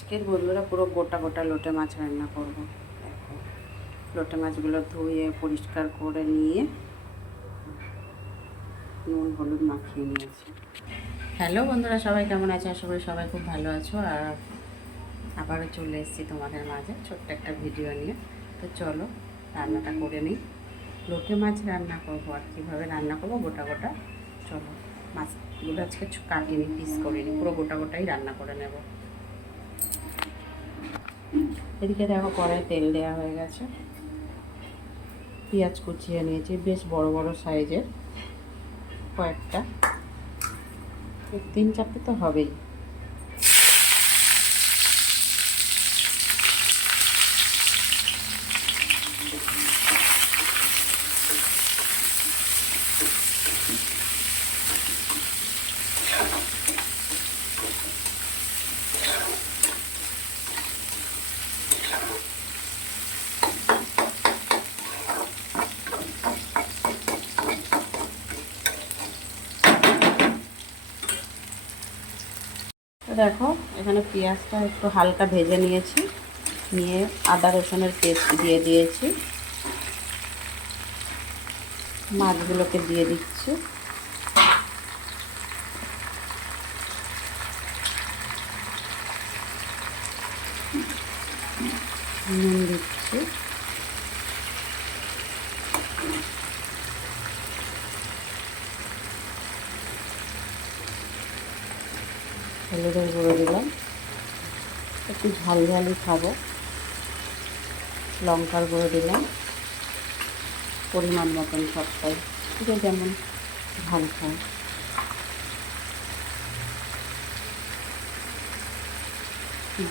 আজকের বন্ধুরা পুরো গোটা গোটা লোটে মাছ রান্না করব। দেখো, লোটে মাছগুলো ধুয়ে পরিষ্কার করে নিয়ে নুন হলুদ মাখিয়ে নিয়েছি। হ্যালো বন্ধুরা, সবাই কেমন আছে? আশা করি সবাই খুব ভালো আছো। আর আবারও চলে এসেছি তোমাদের মাঝে ছোট্ট একটা ভিডিও নিয়ে। তো চলো রান্নাটা করে নিই। লোটে মাছ রান্না করবো, আর কীভাবে রান্না করবো গোটা গোটা। চলো, মাছগুলো আজকে কাটিনি, পিস করিনি, পুরো গোটা গোটাই রান্না করে নেব। এদিকে দেখো, কড়াই তেল দেওয়া হয়ে গেছে। পেঁয়াজ কুচিয়ে নিয়েছি, বেশ বড় বড় সাইজের কয়েকটা, 3-4টে তো হবেই। দেখো, এখানে পেঁয়াজটা একটু হালকা ভেজে নিয়েছি, নিয়ে আদা রসুনের পেস্ট দিয়ে দিয়েছি। মাছগুলোকে দিয়ে দিচ্ছি। নুন দিচ্ছি। হলুদের গুঁড়ো দিলাম, একটু ঝাল ঝালই খাবো। লঙ্কার গুঁড়ো দিলাম পরিমাণ মতন, সবটাই যে যেমন ঝাল খায়।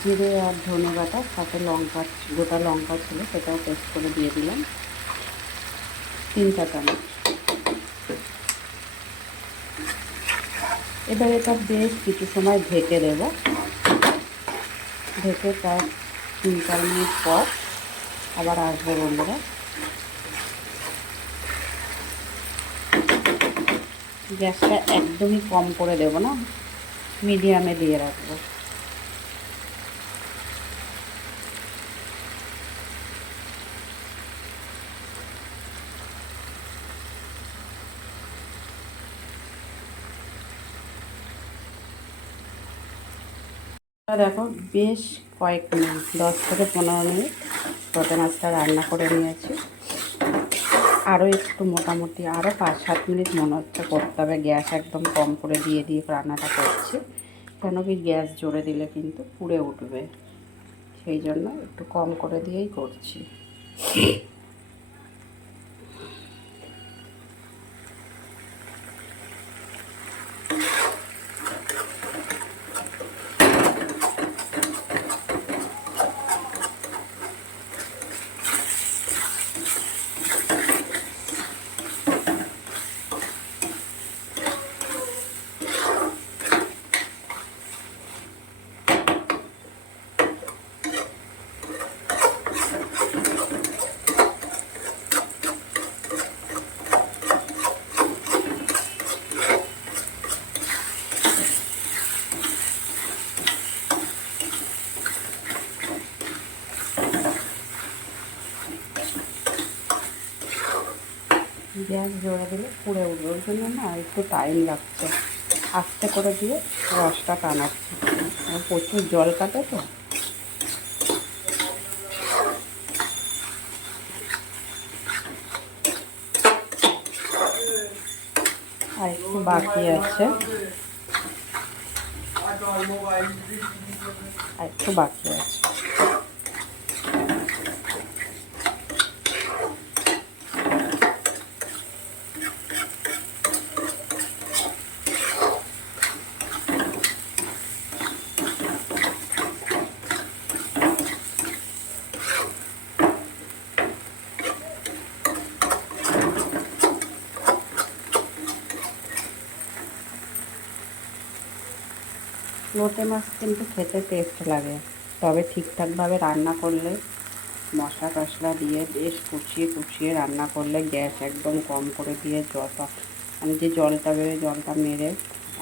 জিরে আর ধনে বাটা, সাথে লঙ্কা, গোটা লঙ্কা ছিল, সেটাও পেস্ট করে দিয়ে দিলাম 3-4 চামচ। এবার এটা বেশ কিছু সময় ঢেকে দেব। ঢেকে প্রায় 3-4 মিনিট পর আবার আসবো বন্ধুরা। গ্যাসটা একদমই কম করে দেব না, মিডিয়ামে দিয়ে রাখবো। দেখো, বেশ কয়েক মিনিট, 10 থেকে 15 মিনিট লোটে মাছটা রান্না করে নিয়েছি। আরও একটু মোটামুটি আরও 5-7 মিনিট মনে হচ্ছে করতে হবে। গ্যাস একদম কম করে দিয়ে রান্নাটা করছি, কেন কি গ্যাস জোরে দিলে কিন্তু পুড়ে উঠবে, সেই জন্য একটু কম করে দিয়েই করছি। গ্যাস জোরে দিলে পুড়ে উঠবে, ওই জন্য না একটু টাইম লাগছে। আস্তে করে দিয়ে রসটা টানাচ্ছি, প্রচুর জল কাটে তো। আর একটু বাকি আছে, আর একটু বাকি আছে। লোটে মাছ কিন্তু খেতে টেস্ট লাগে, তবে ঠিকঠাকভাবে রান্না করলে, মশলা টশলা দিয়ে বেশ কুচিয়ে কুচিয়ে রান্না করলে, গ্যাস একদম কম করে দিয়ে মানে যে জলটা বেরোয় জলটা মেরে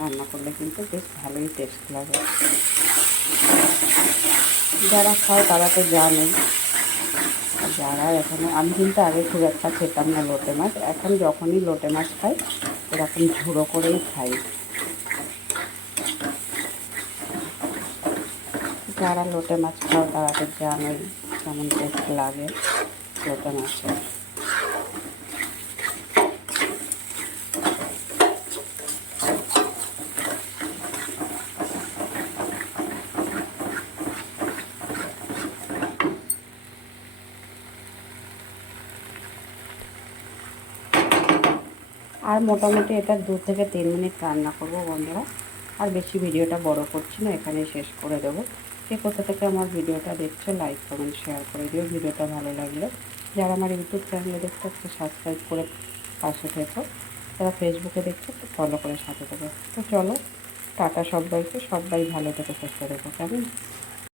রান্না করলে কিন্তু বেশ ভালোই টেস্ট লাগে। যারা খাও তারা তো জানেই, আর যারা এখনও, আমি কিন্তু আগে খুব একটা খেতাম না লোটে মাছ, এখন যখনই লোটে মাছ খাই এরকম ঝুড়ো করেই খাই। যারা লোটে মাছ খাও তারা তো জানোই কেমন টেস্ট লাগে লোটে মাছের। আর মোটামুটি এটা 2 থেকে 3 মিনিট রান্না করবো বন্ধুরা। আর বেশি ভিডিওটা বড় করছি না, এখানেই শেষ করে দেবো। কে কোথা থেকে আমার ভিডিওটা দেখছো লাইক কমেন্ট শেয়ার করে দিও ভিডিওটা ভালো লাগলে। যারা আমার ইউটিউব চ্যানেলে দেখছো একটু সাবস্ক্রাইব করে পাশে থেকো, যারা ফেসবুকে দেখছো একটু ফলো করে সাথে থেকো। তো চলো, টাটা সবাইকে, সবাই ভালো থেকো, সুস্থ থেকো, কেমন।